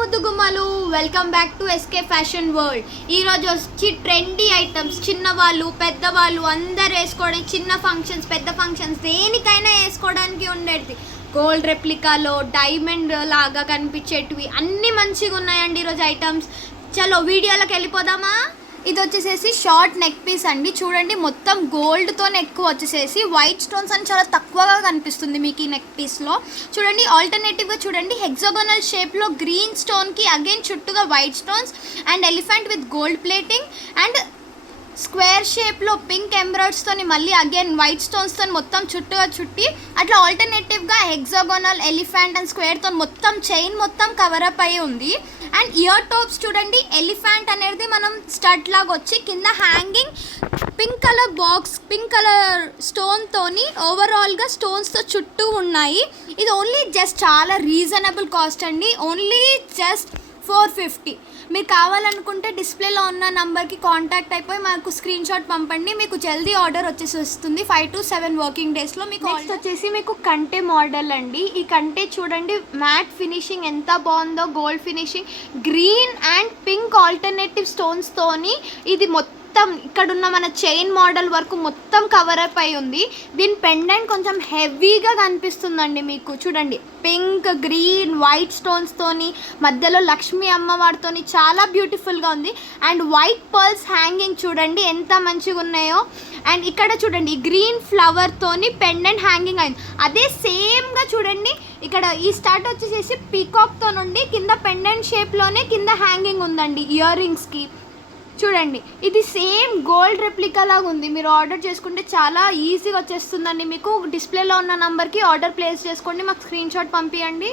ముద్దు గుమ్మలు welcome back to SK fashion world. ఈరోజు వచ్చి ట్రెండీ ఐటమ్స్ చిన్నవాళ్ళు పెద్దవాళ్ళు అందరు వేసుకోవడానికి, చిన్న ఫంక్షన్స్ పెద్ద ఫంక్షన్స్ దేనికైనా వేసుకోవడానికి ఉండేది గోల్డ్ రెప్లికాలో డైమండ్ లాగా కనిపించేటివి అన్నీ మంచిగా ఉన్నాయండి ఈరోజు ఐటమ్స్. చలో వీడియోలోకి వెళ్ళిపోదామా. ఇది వచ్చేసేసి షార్ట్ నెక్ పీస్ అండి. చూడండి మొత్తం గోల్డ్తో ఎక్కువ వచ్చేసేసి వైట్ స్టోన్స్ అని చాలా తక్కువగా కనిపిస్తుంది మీకు ఈ నెక్ పీస్లో. చూడండి ఆల్టర్నేటివ్గా చూడండి హెక్సాగోనల్ షేప్లో గ్రీన్ స్టోన్కి అగైన్ చుట్టూగా white stones and elephant with gold plating and square షేప్లో పింక్ ఎంబ్రాయిడ్స్తోని మళ్ళీ అగైన్ వైట్ స్టోన్స్తో మొత్తం చుట్టూగా చుట్టి అట్లా ఆల్టర్నేటివ్గా హెక్సాగోనల్ ఎలిఫెంట్ అండ్ స్క్వేర్తో మొత్తం చైన్ మొత్తం కవరప్ అయి ఉంది. అండ్ ఇయర్ టాప్స్ చూడండి ఎలిఫెంట్ అనేది మనం స్టడ్ లాగా వచ్చి కింద hanging pink colour box pink colour స్టోన్తోని ఓవరాల్గా స్టోన్స్తో చుట్టూ ఉన్నాయి. ఇది ఓన్లీ జస్ట్ చాలా రీజనబుల్ కాస్ట్ అండి, ఓన్లీ జస్ట్ 450. మీరు కావాలనుకుంటే డిస్ప్లేలో ఉన్న నంబర్కి కాంటాక్ట్ అయిపోయి మాకు స్క్రీన్ షాట్ పంపండి, మీకు జల్దీ ఆర్డర్ వచ్చేసి వస్తుంది 5 to 7 వర్కింగ్ డేస్లో. మీకు నెక్స్ట్ వచ్చేసి మీకు కంటే మోడల్ అండి. ఈ కంటే చూడండి మ్యాట్ ఫినిషింగ్ ఎంత బాగుందో, gold finishing green and pink alternative స్టోన్స్తోని ఇది మొత్తం ఇక్కడున్న మన చైన్ మోడల్ వరకు మొత్తం కవర్ అప్ అయి ఉంది. దీని పెండెంట్ కొంచెం హెవీగా కనిపిస్తుందండి మీకు. చూడండి పింక్ గ్రీన్ వైట్ స్టోన్స్తోని మధ్యలో లక్ష్మీ అమ్మవారితోని చాలా బ్యూటిఫుల్గా ఉంది. అండ్ వైట్ పర్ల్స్ హ్యాంగింగ్ చూడండి ఎంత మంచిగా ఉన్నాయో. అండ్ ఇక్కడ చూడండి గ్రీన్ ఫ్లవర్తోని పెండెంట్ హ్యాంగింగ్ అయింది. అదే సేమ్గా చూడండి ఇక్కడ ఈ స్టార్ట్ వచ్చేసేసి పీకాక్తో నుండి కింద పెండెంట్ షేప్లోనే కింద హ్యాంగింగ్ ఉందండి ఇయర్ రింగ్స్కి. చూడండి ఇది సేమ్ గోల్డ్ రెప్లికా లాగా ఉంది. మీరు ఆర్డర్ చేసుకుంటే చాలా ఈజీగా వచ్చేస్తుందండి. మీకు డిస్ప్లేలో ఉన్న నంబర్కి ఆర్డర్ ప్లేస్ చేసుకోండి, మాకు స్క్రీన్ షాట్ పంపించండి.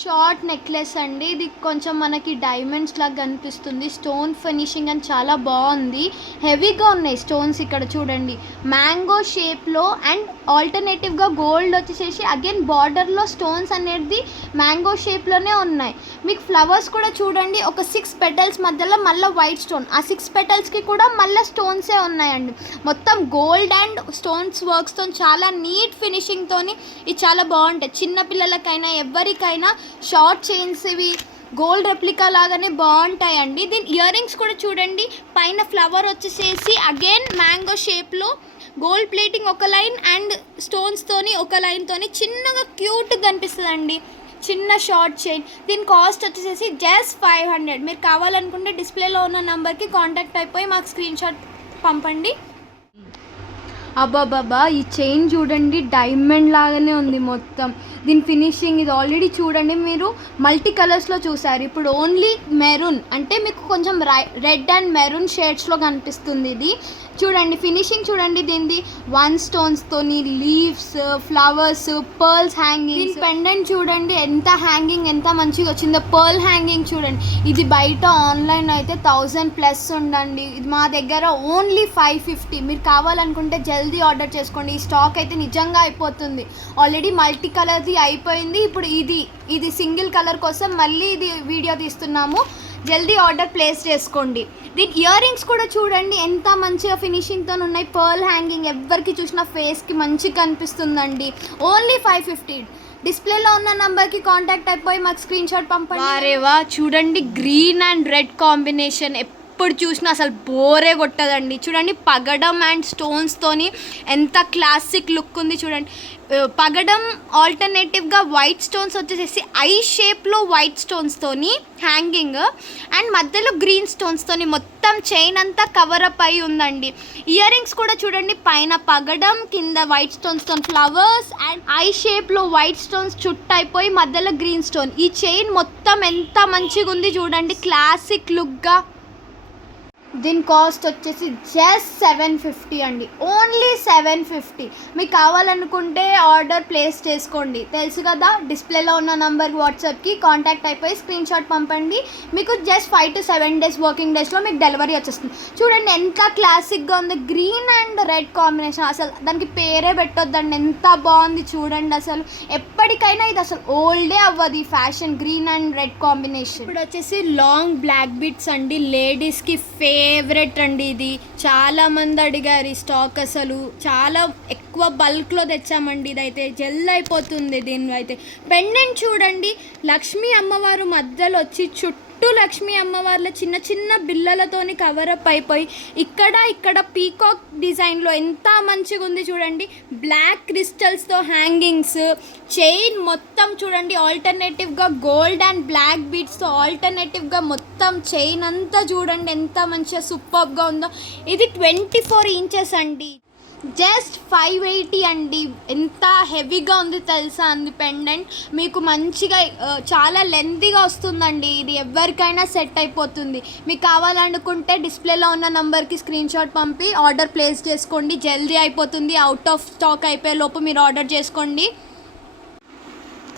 షార్ట్ నెక్లెస్ అండి. ఇది కొంచెం మనకి డైమండ్స్ లాగా కనిపిస్తుంది, స్టోన్ ఫినిషింగ్ అని చాలా బాగుంది. హెవీగా ఉన్నాయి స్టోన్స్ ఇక్కడ చూడండి మ్యాంగో షేప్లో అండ్ ఆల్టర్నేటివ్గా గోల్డ్ వచ్చేసేసి అగైన్ బార్డర్లో స్టోన్స్ అనేది మ్యాంగో షేప్లోనే ఉన్నాయి. మీకు ఫ్లవర్స్ కూడా చూడండి ఒక 6 petals మధ్యలో మళ్ళీ వైట్ స్టోన్, ఆ 6 petalsకి కూడా మళ్ళీ స్టోన్సే ఉన్నాయండి. మొత్తం గోల్డ్ అండ్ స్టోన్స్ వర్క్స్తో చాలా నీట్ ఫినిషింగ్తోని ఇది చాలా బాగుంటాయి. చిన్నపిల్లలకైనా ఎవరికైనా షార్ట్ చైన్స్ ఇవి గోల్డ్ రెప్లికా లాగానే బాగుంటాయండి. దీని ఇయర్ రింగ్స్ కూడా చూడండి పైన ఫ్లవర్ వచ్చేసేసి అగైన్ మ్యాంగో షేప్లో గోల్డ్ ప్లేటింగ్ ఒక లైన్ అండ్ స్టోన్స్తోని ఒక లైన్తోని చిన్నగా క్యూట్గా కనిపిస్తుందండి. చిన్న షార్ట్ చైన్. దీని కాస్ట్ వచ్చేసేసి జస్ట్ 500. మీరు కావాలనుకుంటే డిస్ప్లేలో ఉన్న నెంబర్కి కాంటాక్ట్ అయిపోయి మాకు స్క్రీన్ షాట్ పంపండి. అబ్బాబాబా ఈ చైన్ చూడండి డైమండ్ లాగానే ఉంది మొత్తం. దీని ఫినిషింగ్ ఇది ఆల్రెడీ చూడండి మీరు మల్టీ కలర్స్లో చూసారు, ఇప్పుడు ఓన్లీ మెరూన్ అంటే మీకు కొంచెం రెడ్ అండ్ మెరూన్ షేడ్స్లో కనిపిస్తుంది. ఇది చూడండి ఫినిషింగ్ చూడండి దీనిది 1 stonesతోని లీవ్స్ ఫ్లవర్స్ పర్ల్స్ హ్యాంగింగ్. దీని పెండెంట్ చూడండి ఎంత హ్యాంగింగ్ ఎంత మంచిగా వచ్చిందో. పర్ల్ హ్యాంగింగ్ చూడండి ఇది బయట ఆన్లైన్ అయితే 1000+ ఉండండి, ఇది మా దగ్గర ఓన్లీ 550. మీరు కావాలనుకుంటే జల్దీ ఆర్డర్ చేసుకోండి, ఈ స్టాక్ అయితే నిజంగా అయిపోతుంది. ఆల్రెడీ మల్టీ కలర్ది అయిపోయింది, ఇప్పుడు ఇది సింగిల్ కలర్ కోసం మళ్ళీ ఇది వీడియో తీస్తున్నాము, జల్దీ ఆర్డర్ ప్లేస్ చేసుకోండి. దీని ఇయర్ రింగ్స్ కూడా చూడండి ఎంత మంచిగా ఫినిషింగ్తో ఉన్నాయి. పర్ల్ హ్యాంగింగ్ ఎవరికి చూసినా ఫేస్కి మంచిగా కనిపిస్తుందండి. ఓన్లీ 550. డిస్ప్లేలో ఉన్న నంబర్కి కాంటాక్ట్ అయిపోయి మాకు స్క్రీన్ షాట్ పంపండి. వారేవా చూడండి గ్రీన్ అండ్ రెడ్ కాంబినేషన్ ఎప్పుడు చూసినా అసలు బోరే కొట్టదండి. చూడండి పగడం అండ్ స్టోన్స్తోని ఎంత క్లాసిక్ లుక్ ఉంది చూడండి. పగడం ఆల్టర్నేటివ్గా వైట్ స్టోన్స్ వచ్చేసేసి ఐ షేప్లో వైట్ స్టోన్స్తోని హ్యాంగింగ్ అండ్ మధ్యలో గ్రీన్ స్టోన్స్తోని మొత్తం చైన్ అంతా కవరప్ అయి ఉందండి. ఇయర్ రింగ్స్ కూడా చూడండి పైన పగడం కింద వైట్ స్టోన్స్తో ఫ్లవర్స్ అండ్ ఐ షేప్లో వైట్ స్టోన్స్ చుట్టూ అయిపోయి మధ్యలో గ్రీన్ స్టోన్. ఈ చైన్ మొత్తం ఎంత మంచిగా ఉంది చూడండి క్లాసిక్ లుక్గా. దీని కాస్ట్ వచ్చేసి జస్ట్ 750 అండి, ఓన్లీ 750. మీకు కావాలనుకుంటే ఆర్డర్ ప్లేస్ చేసుకోండి, తెలుసు కదా డిస్ప్లేలో ఉన్న నంబర్ వాట్సాప్కి కాంటాక్ట్ అయిపోయి స్క్రీన్ షాట్ పంపండి. మీకు జస్ట్ 5 to 7 days వర్కింగ్ డేస్లో మీకు డెలివరీ వచ్చేస్తుంది. చూడండి ఎంత క్లాసిక్గా ఉంది గ్రీన్ అండ్ రెడ్ కాంబినేషన్, అసలు దానికి పేరే పెట్టొద్దండి ఎంత బాగుంది చూడండి. అసలు ఎప్పటికైనా ఇది అసలు ఓల్డే అవ్వదు ఈ fashion, green and red combination. ఇప్పుడు వచ్చేసి లాంగ్ బ్లాక్ బీట్స్ అండి, లేడీస్కి ఫేవరెట్ అండి. ఇది చాలామంది అడిగారు ఈ స్టాక్, అసలు చాలా ఎక్కువ బల్క్లో తెచ్చామండి. ఇదైతే జెల్ అయిపోతుంది. దీనిలో అయితే పెండెంట్ చూడండి, లక్ష్మీ అమ్మవారు మధ్యలో వచ్చి చుట్టూ లక్ష్మీ అమ్మవార్ల చిన్న చిన్న బిళ్ళలతోని కవరప్ అయిపోయి ఇక్కడ పీకాక్ డిజైన్లో ఎంత మంచిగా ఉంది చూడండి. బ్లాక్ క్రిస్టల్స్తో హ్యాంగింగ్స్, చైన్ మొత్తం చూడండి ఆల్టర్నేటివ్గా గోల్డ్ అండ్ బ్లాక్ బీడ్స్తో ఆల్టర్నేటివ్గా మొత్తం చైన్ అంతా చూడండి ఎంత మంచిగా సూపర్గా ఉందో. ఇది 24 ఇంచెస్ అండి, జస్ట్ 580 అండి. ఎంత హెవీగా ఉంది తెలుసా అంది పెండెంట్. మీకు మంచిగా చాలా లెంతీగా వస్తుందండి. ఇది ఎవరికైనా సెట్ అయిపోతుంది. మీకు కావాలనుకుంటే డిస్ప్లేలో ఉన్న నెంబర్కి స్క్రీన్ షాట్ పంపి ఆర్డర్ ప్లేస్ చేసుకోండి. జల్దీ అయిపోతుంది, అవుట్ ఆఫ్ స్టాక్ అయిపోయే లోపు మీరు ఆర్డర్ చేసుకోండి.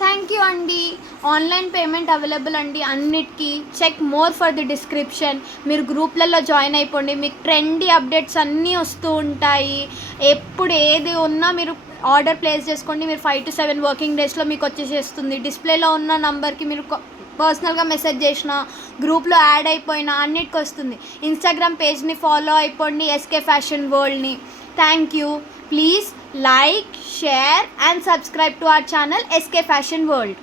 థ్యాంక్ యూ అండి. ఆన్లైన్ పేమెంట్ అవైలబుల్ అండి అన్నిటికీ. Check more for the description. మీరు గ్రూప్లలో జాయిన్ అయిపోండి, మీకు ట్రెండీ అప్డేట్స్ అన్నీ వస్తూ ఉంటాయి. ఎప్పుడు ఏది ఉన్నా మీరు ఆర్డర్ ప్లేస్ చేసుకోండి. మీరు 5 to 7 వర్కింగ్ డేస్లో మీకు వచ్చేసేస్తుంది. డిస్ప్లేలో ఉన్న నంబర్కి మీరు పర్సనల్గా మెసేజ్ చేసిన, గ్రూప్లో యాడ్ అయిపోయినా అన్నిటికి వస్తుంది. ఇన్స్టాగ్రామ్ పేజ్ని ఫాలో అయిపోండి, ఎస్కే ఫ్యాషన్ వరల్డ్ని. Thank you. Please like, share and subscribe to our channel SK Fashion World.